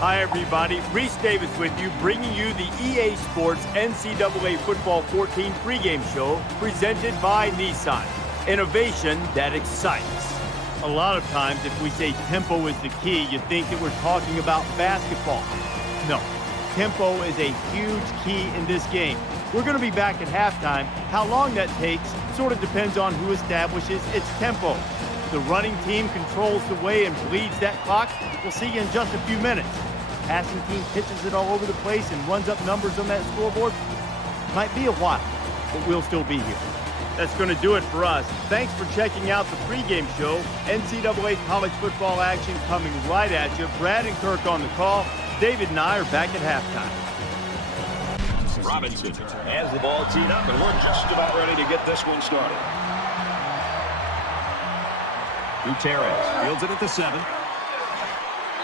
Hi, everybody. Reese Davis with you, bringing you the EA Sports NCAA Football 14 pregame show presented by Nissan. Innovation that excites. A lot of times, if we say tempo is the key, you think that we're talking about basketball. No, tempo is a huge key in this game. We're going to be back at halftime. How long that takes sort of depends on who establishes its tempo. The running team controls the way and bleeds that clock. We'll see you in just a few minutes. Passing team pitches it all over the place and runs up numbers on that scoreboard. Might be a while, but we'll still be here. That's going to do it for us. Thanks for checking out the pregame show. NCAA college football action coming right at you. Brad and Kirk on the call. David and I are back at halftime. Robinson has the ball teed up, and we're just about ready to get this one started. Gutierrez fields it at the 7.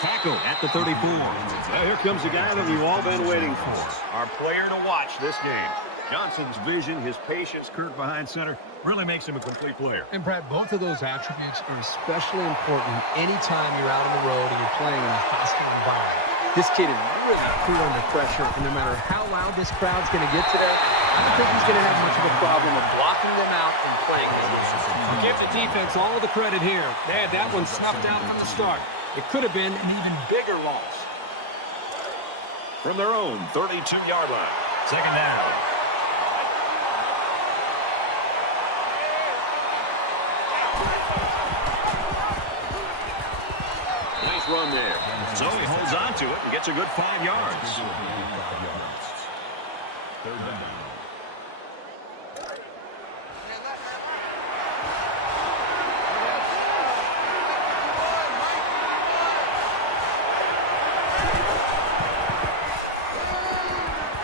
Tackle at the 34. Now here comes the guy that we've all been waiting for. Our player to watch this game. Johnson's vision, his patience, Kirk behind center, really makes him a complete player. And Brad, both of those attributes are especially important anytime you're out on the road and you're playing in a hostile environment. This kid is really cool under pressure, and no matter how loud this crowd's going to get today, I don't think he's going to have much of a problem of blocking them out and playing this. Give the defense all the credit here. They had that one snuffed out from the start. It could have been an even bigger loss. From their own 32-yard line. Second down. Nice run there. So he holds on to it and gets a good 5 yards. Third down.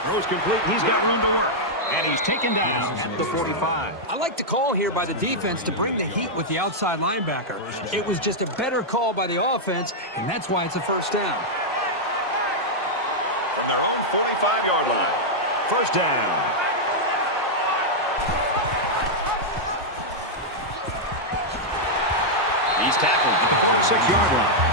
Throws complete. He's got room to work. And he's taken down at the 45. I like the call here by the defense to bring the heat with the outside linebacker. It was just a better call by the offense, and that's why it's a first down. From their own 45-yard line. First down. He's tackled. 6-yard line.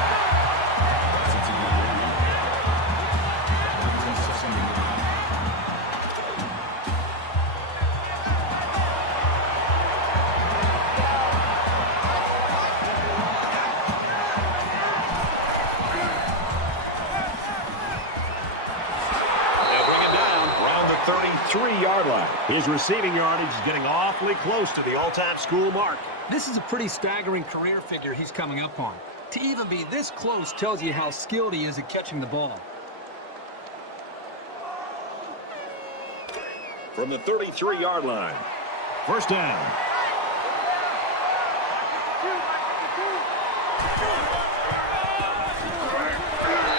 They'll bring him down around the 33-yard line. His receiving yardage is getting awfully close to the all-time school mark. This is a pretty staggering career figure he's coming up on. To even be this close tells you how skilled he is at catching the ball. From the 33-yard line. First down.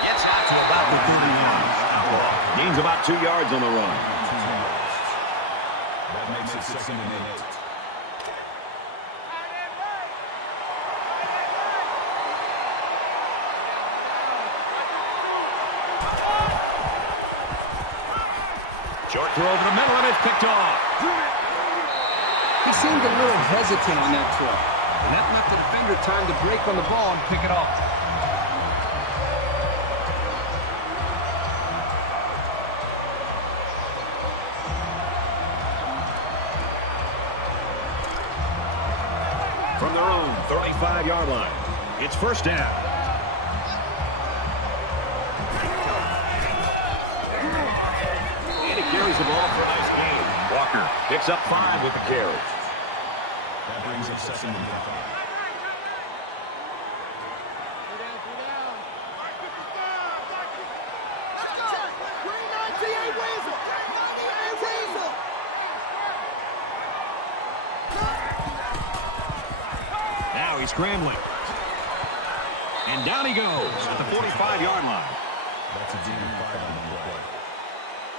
Gets out to about the 30 yards. Gains about 2 yards on the run. That makes it 2nd and 8. Short throw over the middle, and it's picked off. He seemed a little hesitant on that throw, and that left the defender time to break on the ball and pick it off. From their own 35-yard line. It's first down. Carries the ball for a nice gain. Walker picks up 5 with the carry. That brings up 2nd and 5. Now he's scrambling. And down he goes at the 45-yard line. That's a gain of 5 on the play.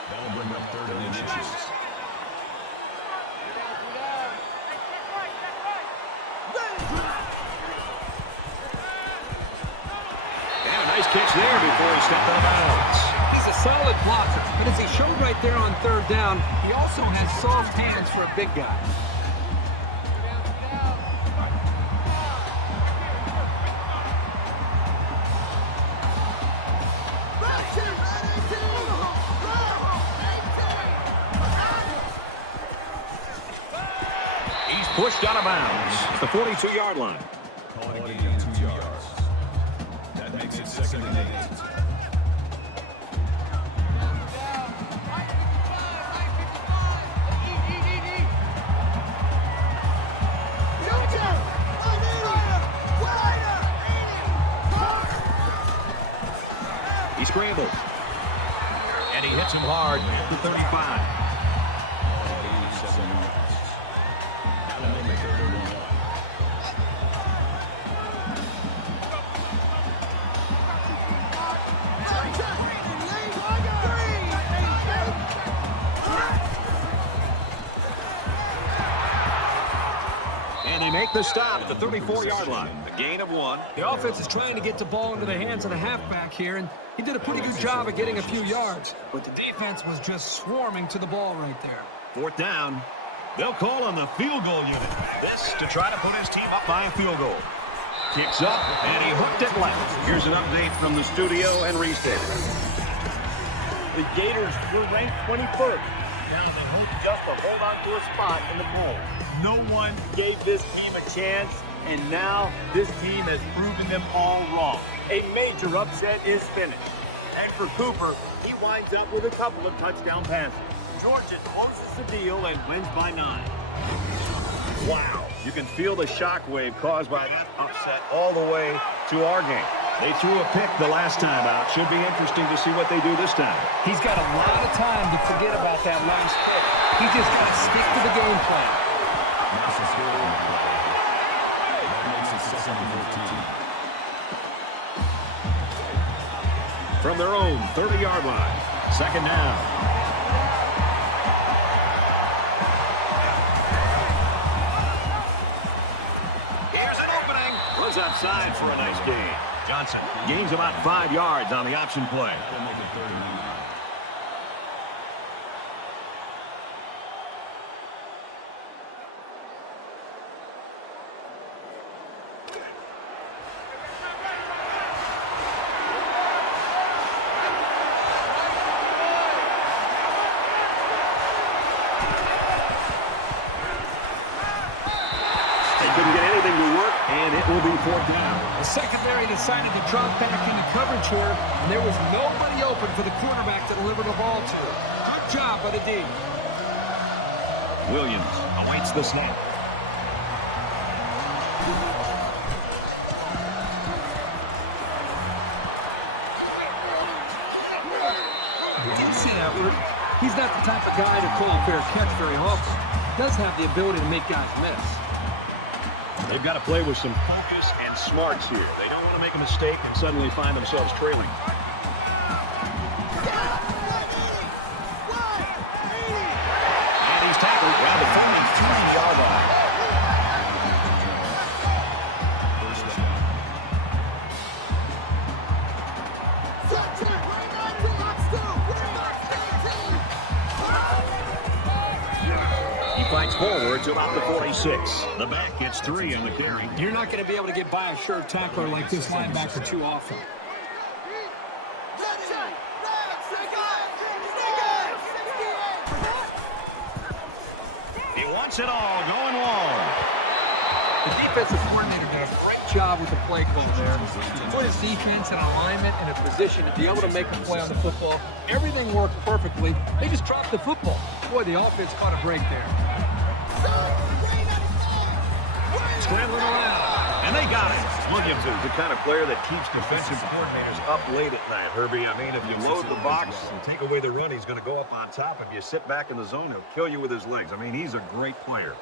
That'll bring up 3rd and inches. And a nice catch there before he stepped out of bounds. He's a solid blocker, but as he showed right there on 3rd down, he also has soft hands for a big guy. Pushed out of bounds. The 42-yard line. Call it a gain of 2 yards. That makes it 2nd and 8. He scrambles. And he hits him hard at the 35. And they make the stop at the 34-yard line. A gain of 1. The offense is trying to get the ball into the hands of the halfback here, and he did a pretty good job of getting a few yards. But the defense was just swarming to the ball right there. 4th down. They'll call on the field goal unit. This to try to put his team up by a field goal. Kicks up, and he hooked it left. Here's an update from the studio and Reese Davis. The Gators were ranked 21st. Now they hope just to hold on to a spot in the poll. No one gave this team a chance, and now this team has proven them all wrong. A major upset is finished. And for Cooper, he winds up with a couple of touchdown passes. Georgia closes the deal and wins by 9. Wow. You can feel the shockwave caused by that upset all the way to our game. They threw a pick the last time out. Should be interesting to see what they do this time. He's got a lot of time to forget about that last pick. He just got to stick to the game plan. That makes it 2nd and 14. From their own 30-yard line. 2nd down. Here's an opening. Runs outside for a nice gain. Johnson gains about 5 yards on the option play. That'll make it 3rd and 9. And it will be 4th down. The secondary decided to drop back into coverage here, and there was nobody open for the quarterback to deliver the ball to. Good job by the D. Williams awaits the snap. You didn't see that one. He's not the type of guy to call a fair catch very often. He does have the ability to make guys miss. They've got to play with some focus and smarts here. They don't want to make a mistake and suddenly find themselves trailing. And he's tackled around the 33-yard line. Fights forward to about the 46. The back gets 3 on the carry. You're not going to be able to get by a sure tackler like this linebacker too often. He wants it all, going long. The defensive coordinator did a great job with the play call there. He put his defense in alignment and a position to be able to make a play on the football. Everything worked perfectly. They just dropped the football. Boy, the offense caught a break there. Scrambling around, and they got it. Williams is the kind of player that keeps defensive coordinators up late at night, Herbie. I mean, if you load the box and take away the run, he's going to go up on top. If you sit back in the zone, he'll kill you with his legs. I mean, he's a great player.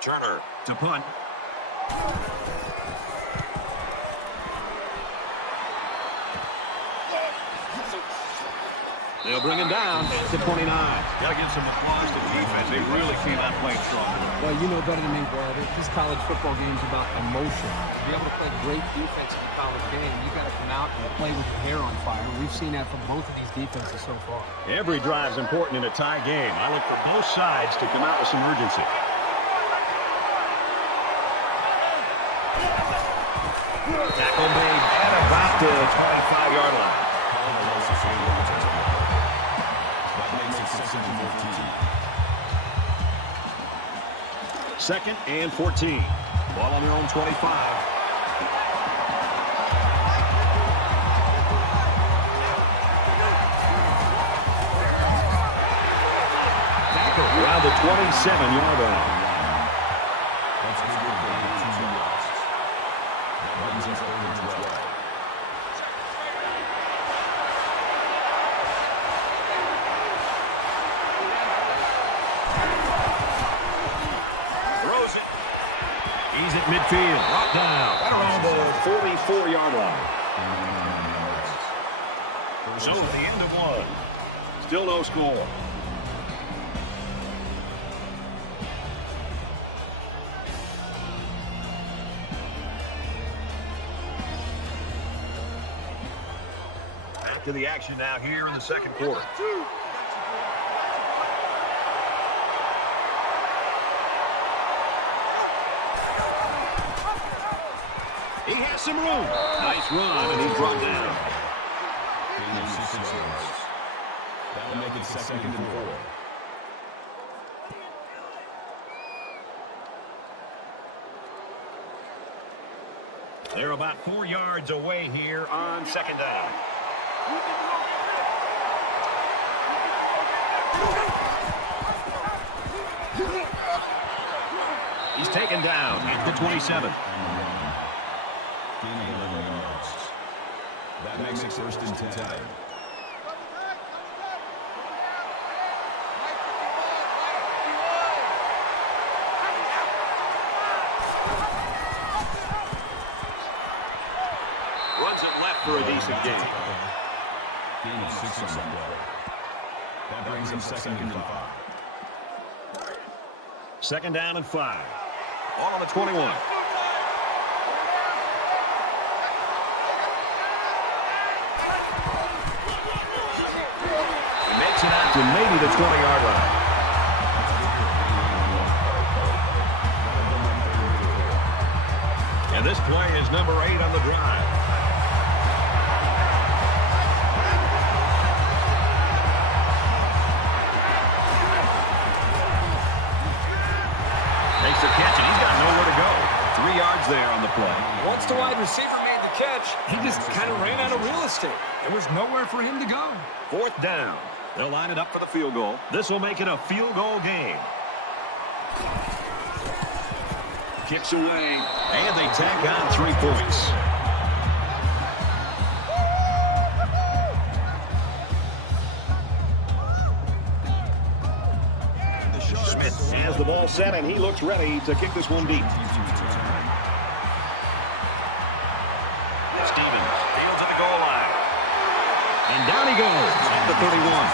Turner to punt. They'll bring him down to 29. Got to give some applause to the defense. They really came out playing strong. Well, you know better than me, Brad. This college football game is about emotion. To be able to play great defense in a college game, you got to come out and play with your hair on fire. We've seen that from both of these defenses so far. Every drive is important in a tie game. I look for both sides to come out with some urgency. Tackle made at about the 25-yard line. 2nd and 14. Ball on their own 25. Around the 27-yard line. That's good for 2 yards. That brings us 3rd and 12. Throws it. He's at midfield. Brought down. Right around the 44-yard line. So at the end of one. Still no score. To the action now here in the 2nd quarter. He has some room. Nice run, and he's brought down. That'll make it 2nd and 4. They're about 4 yards away here on 2nd down. He's taken down at the 27. Gain of 11 yards. That makes it 1st and 10. Runs it left for a decent gain. Gain of 6 on the play. That brings him 2nd and 5. 2nd down and 5. All on the 21. He makes it out to maybe the 20-yard line. And this play is number 8 on the drive. Makes the catch, and he's got nowhere to go. 3 yards there on the play. Once the wide receiver made the catch, he just kind of ran out of real estate. There was nowhere for him to go. 4th down. They'll line it up for the field goal. This will make it a field goal game. Kicks away, and they tack on 3 points. Smith has the ball set, and he looks ready to kick this one deep. Stevens fields at the goal line. And down he goes at the 31.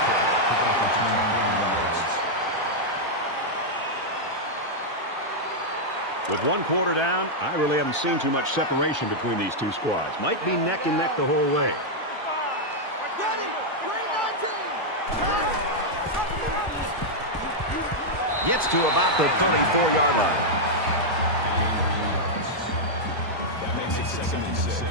With 1 quarter down, I really haven't seen too much separation between these two squads. Might be neck and neck the whole way. Gets to about the 34-yard line. That makes it 2nd and 6.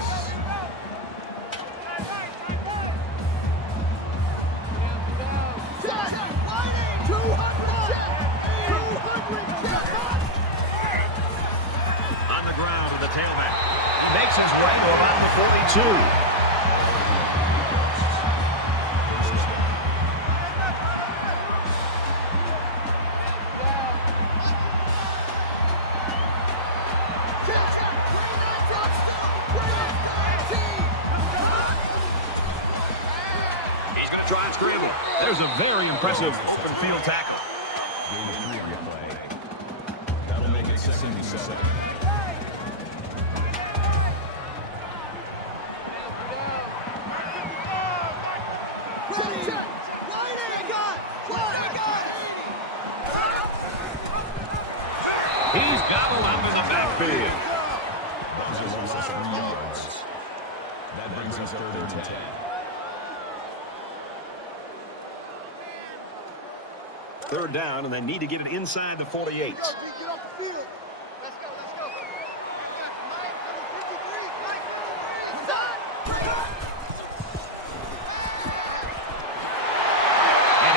On the ground with the tailback. He makes his way to about the 42. He's going to try and scramble. There's a very impressive open field tackle. Gain of 3 on the play. That'll make it 2nd and 7. He's gobbled up in the backfield. That loss of 3 yards. That brings us 3rd and 10. Third down, and they need to get it inside the 48. And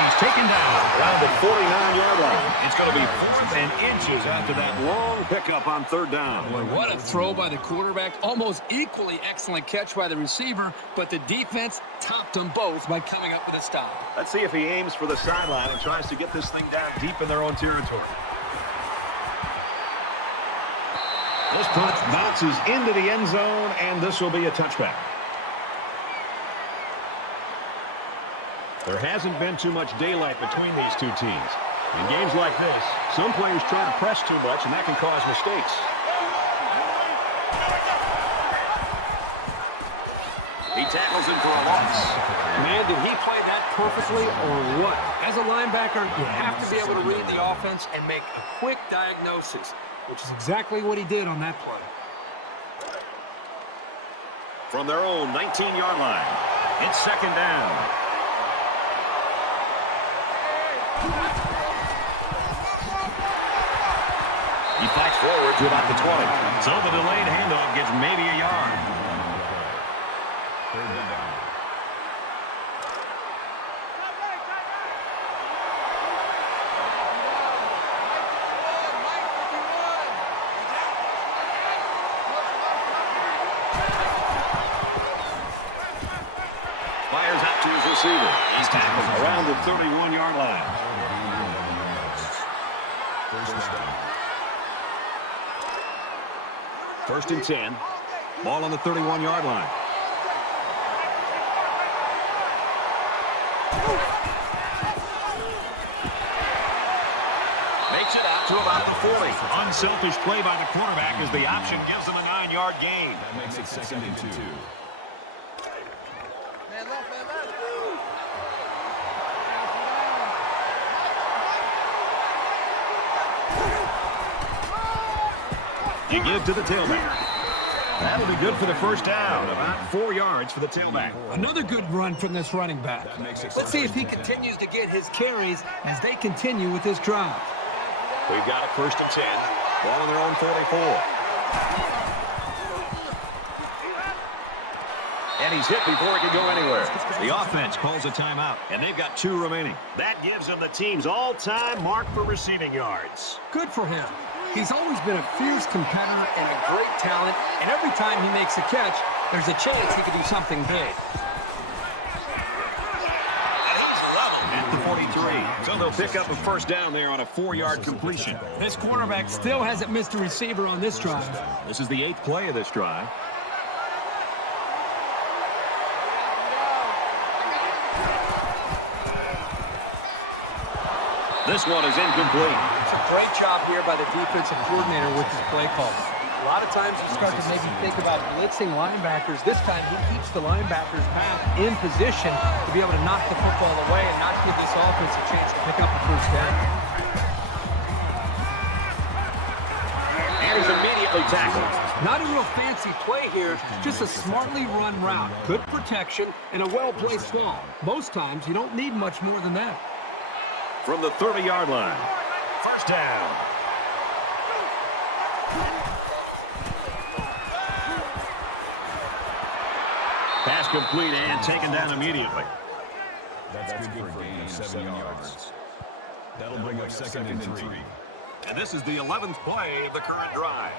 he's taken down around the 49-yard line. It's going going to be 4th and inches after that long pickup on 3rd down. Boy, what a throw by the quarterback. Almost equally excellent catch by the receiver, but the defense topped them both by coming up with a stop. Let's see if he aims for the sideline and tries to get this thing down deep in their own territory. This punch bounces into the end zone, and this will be a touchback. There hasn't been too much daylight between these two teams. In games like this, some players try to press too much, and that can cause mistakes. He tackles him for a loss. Man, did he play that perfectly or what? As a linebacker, you have to be able to read the offense and make a quick diagnosis, which is exactly what he did on that play. From their own 19-yard line, it's 2nd down. He fights forward to about the 20. So the delayed handoff gets maybe a yard. 3rd down. Fires out to his receiver. He's tackled around the 31-yard line. 1st and 10. Ball on the 31-yard line. Makes it out to about the 40. Unselfish play by the quarterback as the option gives them a 9-yard gain. That makes it 2nd and 2. You give to the tailback. That'll be good for the 1st down. About 4 yards for the tailback. Another good run from this running back. Let's see if he continues to get his carries as they continue with this drive. We've got it 1st and 10. Ball on their own 44. And he's hit before he can go anywhere. The offense calls a timeout, and they've got 2 remaining. That gives them the team's all-time mark for receiving yards. Good for him. He's always been a fierce competitor and a great talent, and every time he makes a catch, there's a chance he could do something big. At the 43. So they'll pick up a 1st down there on a 4-yard completion. This quarterback still hasn't missed a receiver on this drive. This is the 8th play of this drive. This one is incomplete. It's a great job here by the defensive coordinator with his play call. A lot of times you start to maybe think about blitzing linebackers. This time he keeps the linebackers back in position to be able to knock the football away and not give this offense a chance to pick up a 1st down. And he's immediately tackled. Not a real fancy play here, just a smartly run route. Good protection and a well-placed ball. Most times you don't need much more than that. From the 30-yard line. 1st down. Pass complete and taken down immediately. That's good for a gain of 7 yards. That'll bring up 2nd and 3. And this is the 11th play of the current drive.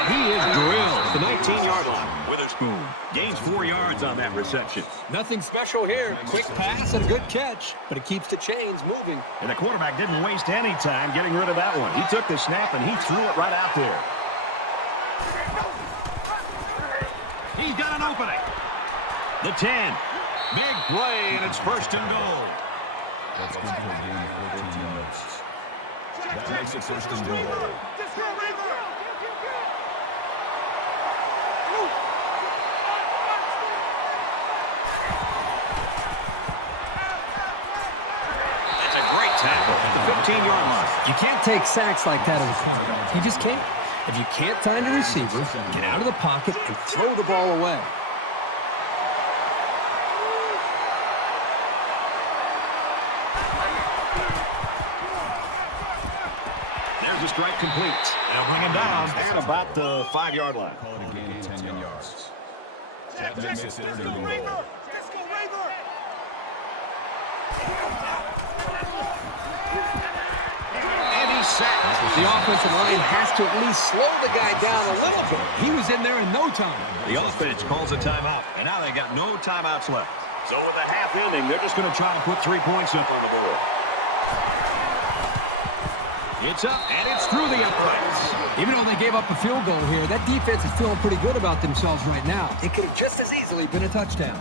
And he is drilled at the 19-yard line. Witherspoon gains 4 yards on that reception. Nothing special here. Quick pass and a good catch, but it keeps the chains moving. And the quarterback didn't waste any time getting rid of that one. He took the snap and he threw it right out there. He's got an opening. The 10. Big play, and it's 1st and goal. That's good for a gain of 14 yards. That makes it 1st and goal. Tackle at the 15-yard line. You can't take sacks like that as a quarterback. You just can't. If you can't find a receiver, get out of the pocket and throw the ball away. There's a strike complete. They'll bring him down at about the 5-yard line. Call it a gain of 10 yards. That makes it 30 to go. And he's sacked. The offensive line has to at least slow the guy down a little bit. He was in there in no time. The offense calls a timeout, and now they got no timeouts left. So in the half inning, they're just going to try to put 3 points up on the board. It's up, and it's through the uprights. Even though they gave up a field goal here, that defense is feeling pretty good about themselves right now. It could have just as easily been a touchdown.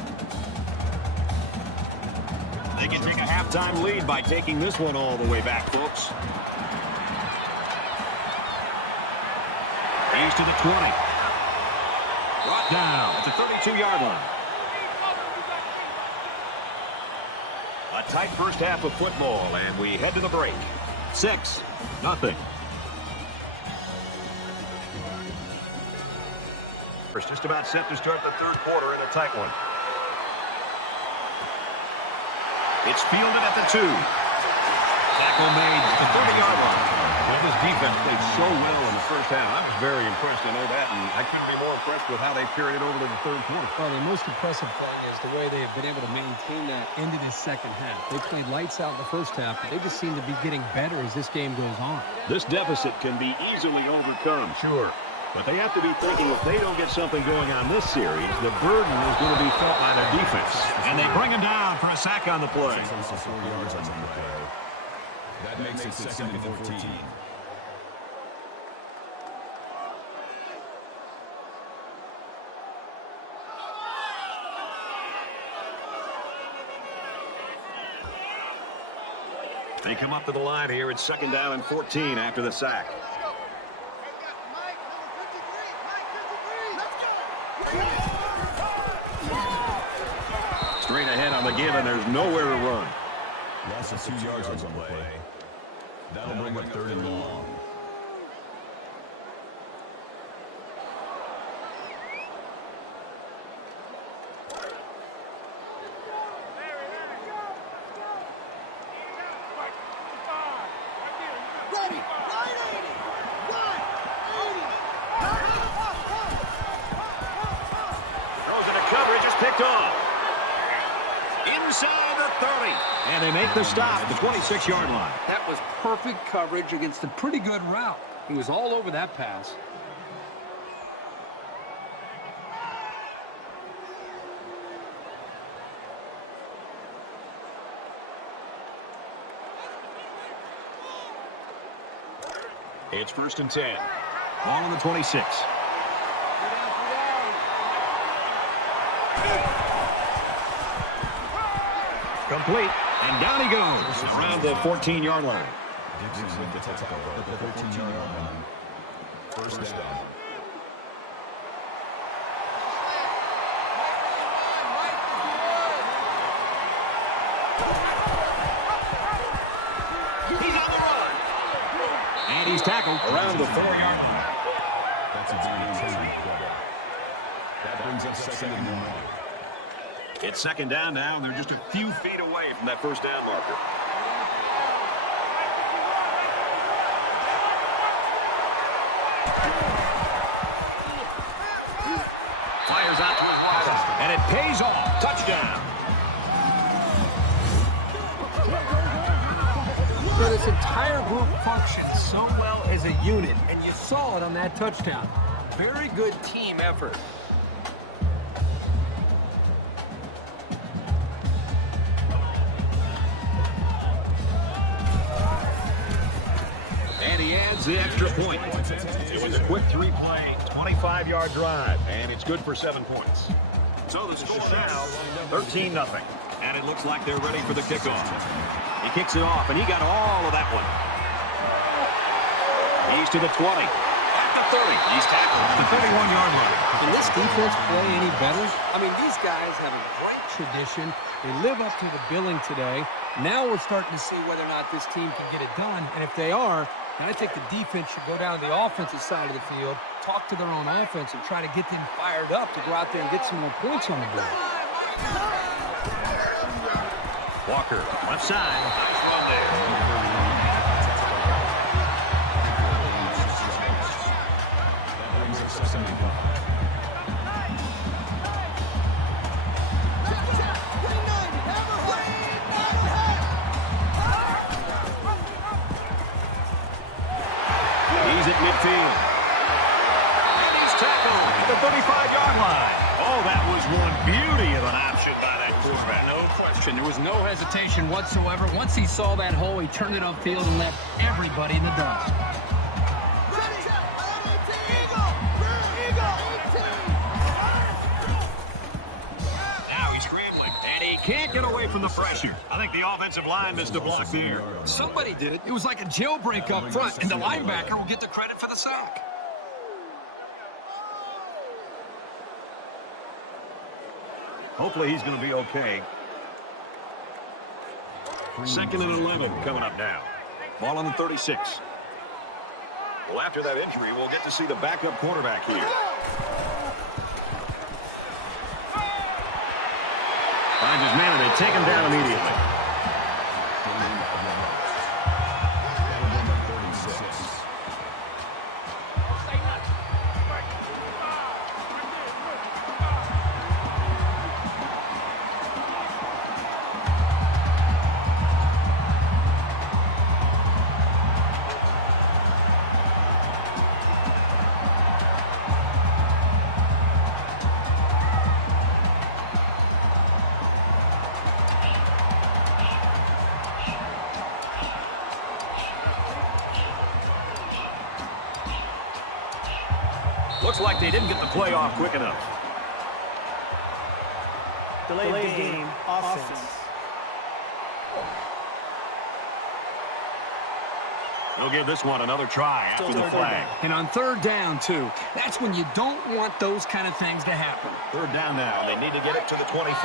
They can take a halftime lead by taking this one all the way back, folks. He's to the 20. Brought down at the 32-yard line. A tight first half of football, and we head to the break. 6-0. It's just about set to start the third quarter in a tight one. It's fielded at the 2. Tackle made at the 30-yard line. Well, this defense played so well in the first half. I was very impressed, I know that, and I couldn't be more impressed with how they carried it over to the third quarter. Well, the most impressive thing is the way they have been able to maintain that into this second half. They played lights out in the first half, but they just seem to be getting better as this game goes on. This deficit can be easily overcome, sure. But they have to be thinking if they don't get something going on this series, the burden is going to be felt by their defense. And they bring him down for a sack on the play. 4 yards on the play. That makes it 2nd and 14. They come up to the line here. It's 2nd down and 14 after the sack. Straight ahead on the give, and there's nowhere to run. Loss of 2 yards on the play. That'll bring up 3rd and long. Throws into coverage, is picked off. Inside the 30. And they make the stop at the 26-yard line. That was perfect coverage against a pretty good route. He was all over that pass. It's 1st and 10. Ball on the 26. Complete. And down he goes around the 14-yard line. Dixon with the tackle at the 14-yard line. 1st down. He's on the run. And he's tackled around the 4-yard line. That's a DT. That brings up 2nd and 9. It's 2nd down now, and they're just a few feet away from that 1st down marker. Fires out to his right, and it pays off. Touchdown. So this entire group functions so well as a unit, and you saw it on that touchdown. Very good team effort. And he adds the extra point. It was a quick 3-play, 25-yard drive, and it's good for 7 points. So the score now, 13-0. And it looks like they're ready for the kickoff. He kicks it off, and he got all of that one. He's to the 20. At the 30. He's tackled at the 31-yard line. Can this defense play any better? I mean, these guys have a great tradition. They live up to the billing today. Now we're starting to see whether or not this team can get it done. And if they are, then I think the defense should go down to the offensive side of the field, talk to their own offense, and try to get them fired up to go out there and get some more points on the board. Walker, left side. Nice run there. That brings up 2nd and 5. at midfield. And he's tackled at the 35-yard line. Oh, that was one beauty of an option by that quarterback. No question. There was no hesitation whatsoever. Once he saw that hole, he turned it upfield and left everybody in the dust. Now he's scrambling, and he can't get away from the pressure. I think the offensive line missed a block there. Somebody did it. It was like a jailbreak up front, and the linebacker will get the credit for the sack. Hopefully he's going to be okay. 2nd and 11 coming up now. Ball on the 36. Well, after that injury, we'll get to see the backup quarterback here. Finds his man, and they take him down immediately. Looks like they didn't get the play off quick enough. Delayed game, offense. They'll give this one another try after the flag. And on 3rd down, too. That's when you don't want those kind of things to happen. 3rd down now. They need to get it to the 25.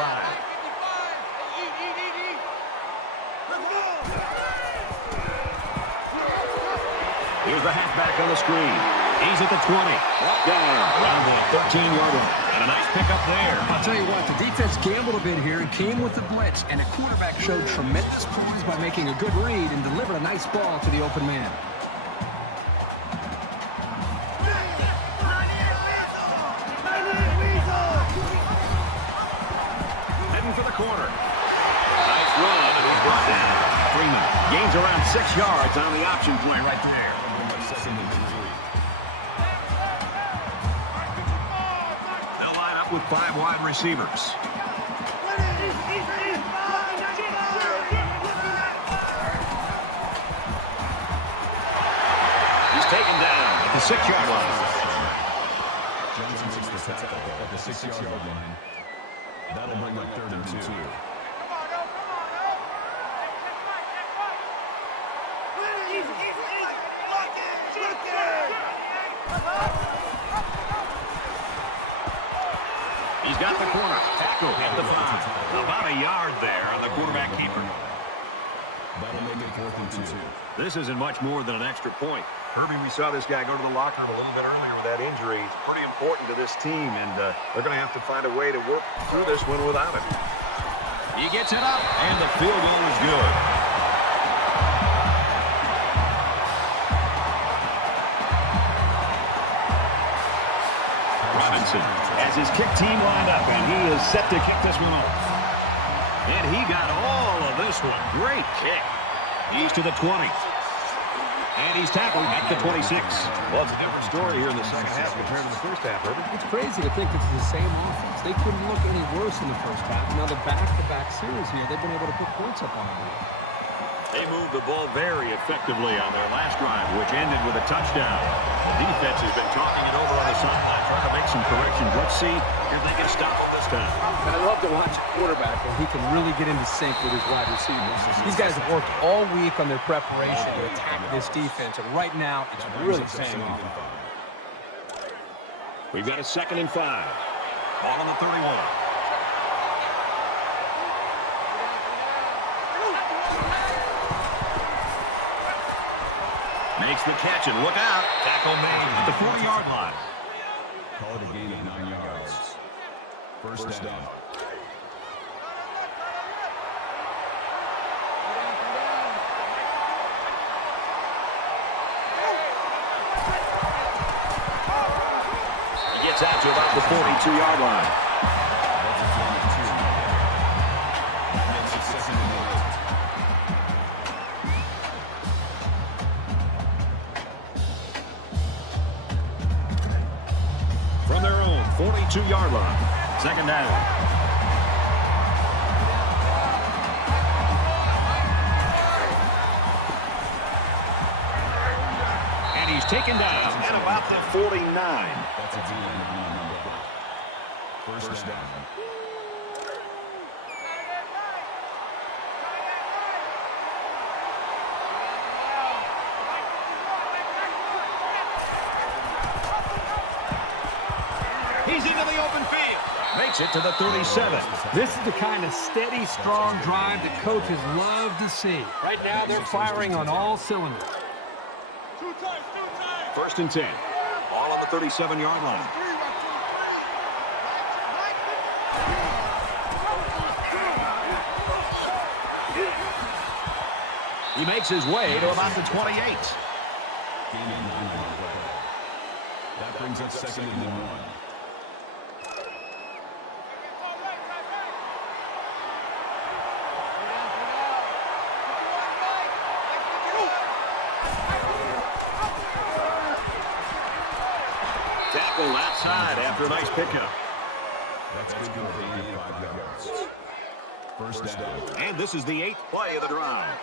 Here's the halfback on the screen. He's at the 20. Brought down around the 13-yard line. And a nice pickup there. I'll tell you what, the defense gambled a bit here and came with the blitz, and the quarterback showed tremendous poise by making a good read and delivered a nice ball to the open man. Heading for the corner. Nice run, and he's brought down. Freeman gains around 6 yards on the option play right there. They'll line up with 5 wide receivers. He's taken down at the 6-yard line. Johnson makes the tackle at the 6-yard line. That'll bring up 3rd and 2. He's got the corner. Tackle at the 5. About a yard there on the quarterback keeper. That'll make it 4th and 2. This isn't much more than an extra point. Herbie, we saw this guy go to the locker room a little bit earlier with that injury. He's pretty important to this team, and they're going to have to find a way to work through this one without him. He gets it up, and the field goal is good. Robinson has his kick team lined up, and he is set to kick this one off. And he got all of this one. Great kick. He's to the 20. And he's tackled at the 26. Well, it's a different story here in the second half compared to the first half, Herbert. It's crazy to think it's the same offense. They couldn't look any worse in the first half. Now the back-to-back series here, they've been able to put points up on them. They moved the ball very effectively on their last drive, which ended with a touchdown. The defense has been talking it over on the sideline, trying to make some corrections. Let's see if they can stop them this time. And I love to watch a quarterback when he can really get into sync with his wide receivers. These guys have worked all week on their preparation to attack this defense, and right now it's really paying off. We've got a 2nd and 5. Ball on the 31. Makes the catch, and look out. Tackle made at the 40-yard line. Call it a gain of 9 yards. First down. He gets out to about the 42-yard line. 42-yard line. Second down. And he's taken down at about the 49. That's a D-line. First down. He's into the open field. Makes it to the 37. This is the kind of steady, strong drive that coaches love to see. Right now, they're firing on all cylinders. First and 10. Ball on the 37-yard line. He makes his way to about the 28. That brings up second and 1. Tackle outside after a nice pickup. That's good for 85 yards. First down. And this is the 8th play of the drive.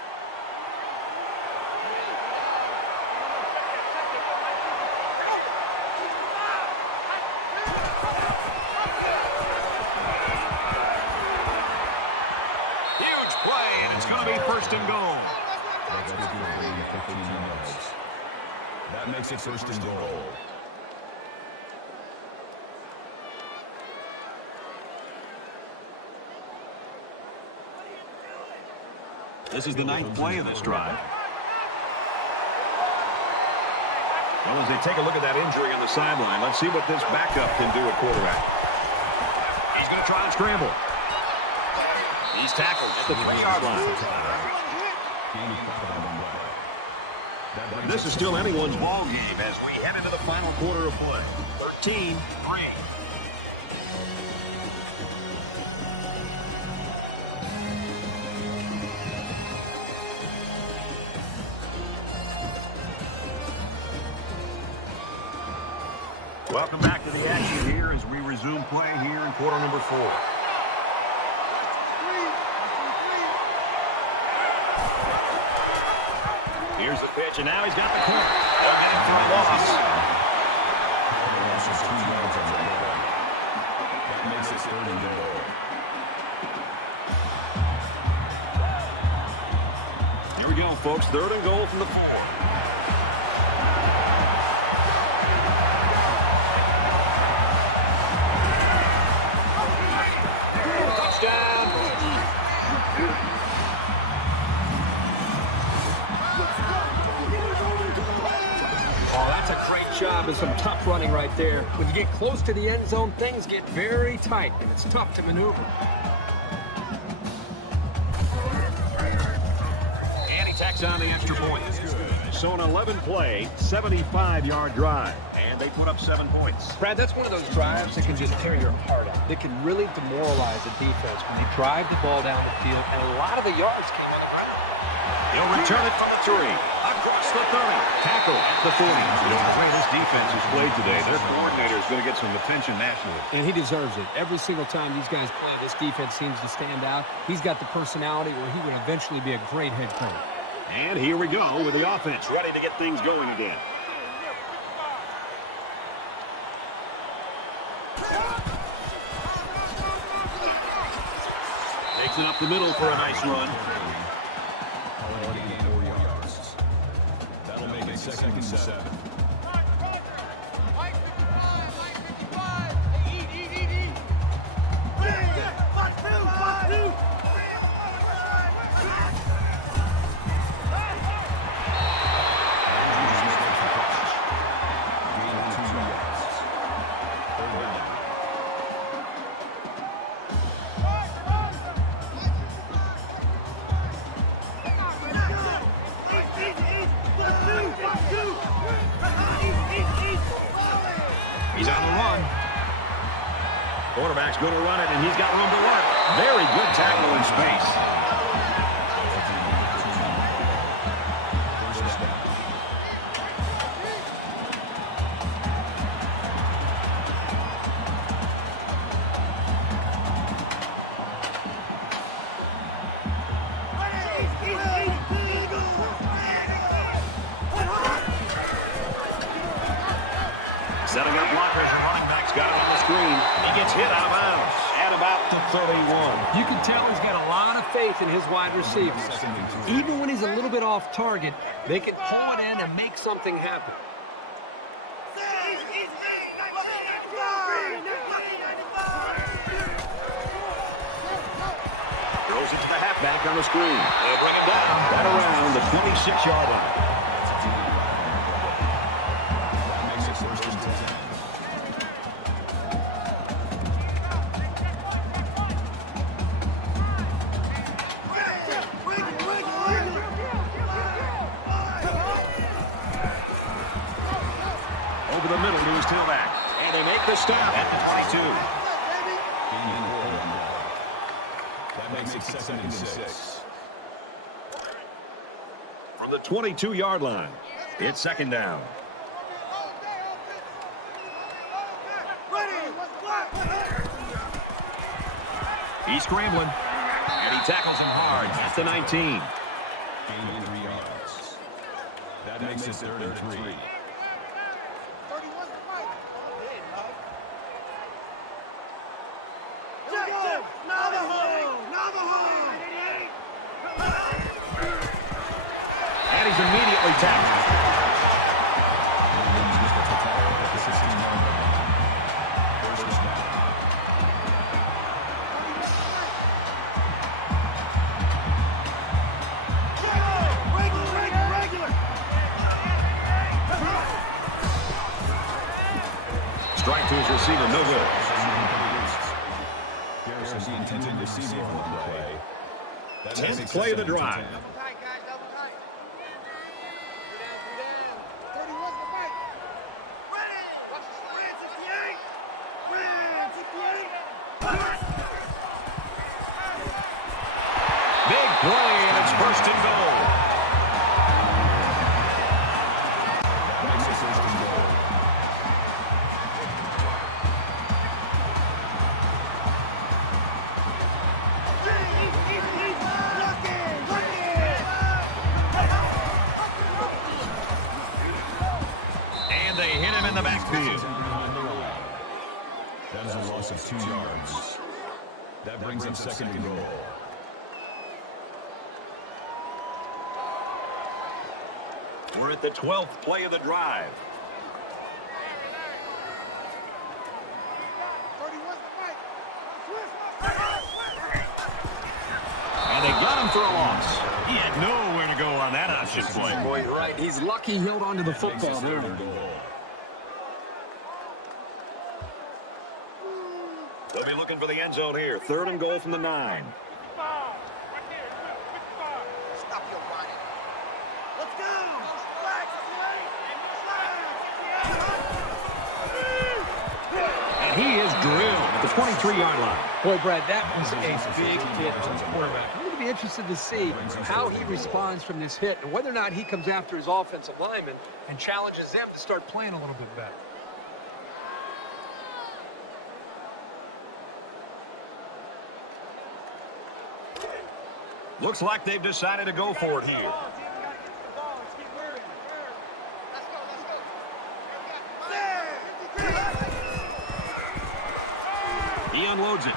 Huge play, and it's going to be first and goal. That's good for 15 yards. That makes it first and goal. This is the 9th play of this drive. Well, as they take a look at that injury on the sideline, let's see what this backup can do at quarterback. He's going to try and scramble. He's tackled at the 3-yard line. This is still anyone's ball game as we head into the final quarter of play. 13-3. Welcome back to the action here as we resume play here in quarter number 4. Here's the pitch, and now he's got the corner. Heading for a loss. That makes it third and goal. Here we go, folks. Third and goal from the 4. Job is some tough running right there. When you get close to the end zone, things get very tight, and it's tough to maneuver. And he tacks on the extra point. So an 11-play, 75-yard drive. And they put up 7 points. Brad, that's one of those drives that can just tear your heart out. That can really demoralize a defense when they drive the ball down the field, and a lot of the yards came in the run. He'll return it from the 3. Across the 30. Tackle at the 40. You know, the way this defense has played today, their coordinator is going to get some attention nationally. And he deserves it. Every single time these guys play, this defense seems to stand out. He's got the personality where he would eventually be a great head coach. And here we go with the offense ready to get things going again. Takes it up the middle for a nice run. That'll make it second and 7. He's on the run. Quarterback's going to run it, and he's got room to work. Very good tackle in space. Setting up blockers and running backs. Got it on the screen. He gets hit out of bounds at about the 31. You can tell he's got a lot of faith in his wide receivers. Even when he's a little bit off target, they can pull it in and make something happen. Throws it to the halfback on the screen. They'll bring it down. Right around the 26-yard line. That makes it first and 10. Over the middle to his tailback. And they make the stop at the 22. That makes it second and 6. From the 22-yard line, it's second down. He's scrambling, and he tackles him hard at the 19. Gaining 3 yards. That makes it third and 3. And he's immediately tackled. Strike to his receiver, no good. Garrison's the intended receiver on the play. That makes 10th it play of the second and drive. 10. Big play, and it's first and goal. That makes it first and goal. And they hit him in the backfield. That is a loss of 2 yards. That brings up second and goal. We're at the 12th play of the drive. And they got him for a loss. He had nowhere to go on that option play. Boy, right. He's lucky he held on to the That makes it football third there. and goal. They'll be looking for the end zone here. Third and goal from the 9. And he is drilled at the 23-yard line. Boy, Brad, that was a big hit to the quarterback. I'm going to be interested to see how he responds from this hit and whether or not he comes after his offensive lineman and challenges them to start playing a little bit better. Looks like they've decided to go for it here. He unloads it.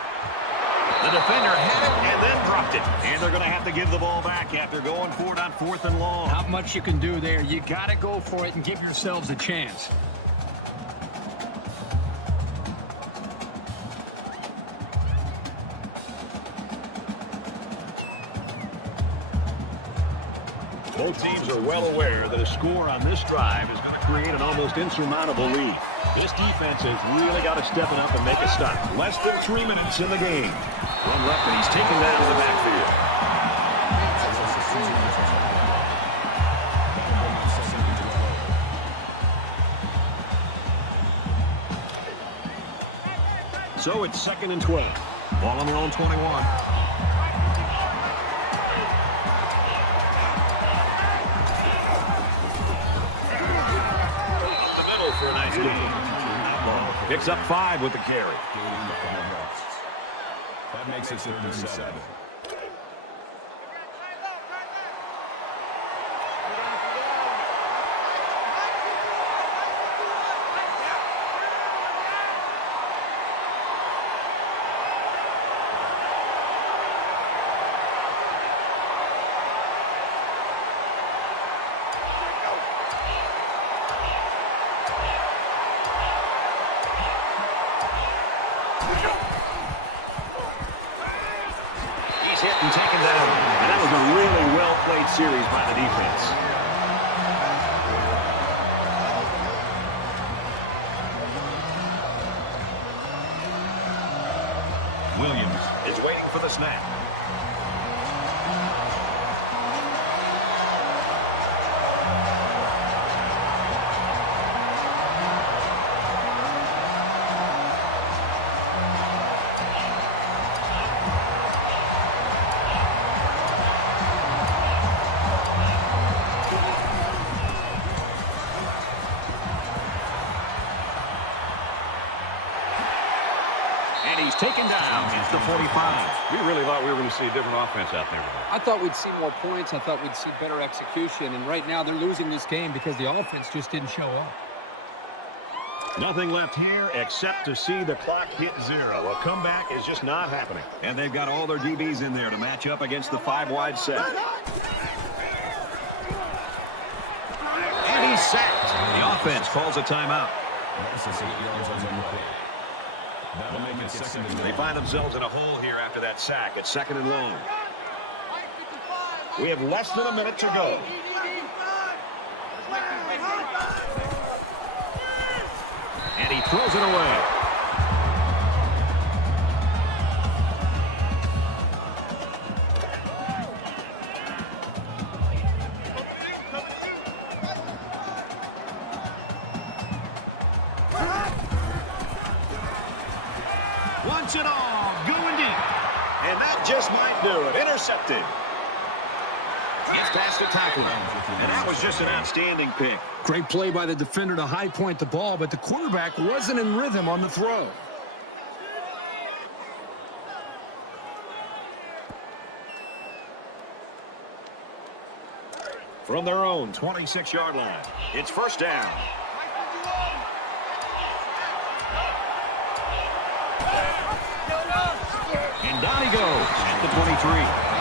The defender had it and then dropped it. And they're going to have to give the ball back after going for it on 4th and long. Not much you can do there. You got to go for it and give yourselves a chance. Both teams are well aware that a score on this drive is going to create an almost insurmountable lead. This defense has really got to step it up and make a stop. Less than 3 minutes in the game. One left, and he's taken down to the backfield. So it's 2nd and 12. Ball on their own 21. For a nice game. Picks up 5 with the carry. That makes it 37. taken down. And that was a really well-played series by the defense. Williams is waiting for the snap. And he's taken down at the 45. We really thought we were going to see a different offense out there. I thought we'd see more points. I thought we'd see better execution. And right now they're losing this game because the offense just didn't show up. Nothing left here except to see the clock hit 0. A comeback is just not happening. And they've got all their DBs in there to match up against the 5-wide set. And he's sacked. The offense calls a timeout. That'll make it second and long. They find themselves in a hole here after that sack. It's 2nd and long. We have less than a minute to go. And he throws it away. Wants it all, going deep. And that just might do it. Intercepted. Gets past the tackler. And that was just an outstanding pick. Great play by the defender to high point the ball, but the quarterback wasn't in rhythm on the throw. From their own 26-yard line, it's 1st down. And down he goes at the 23.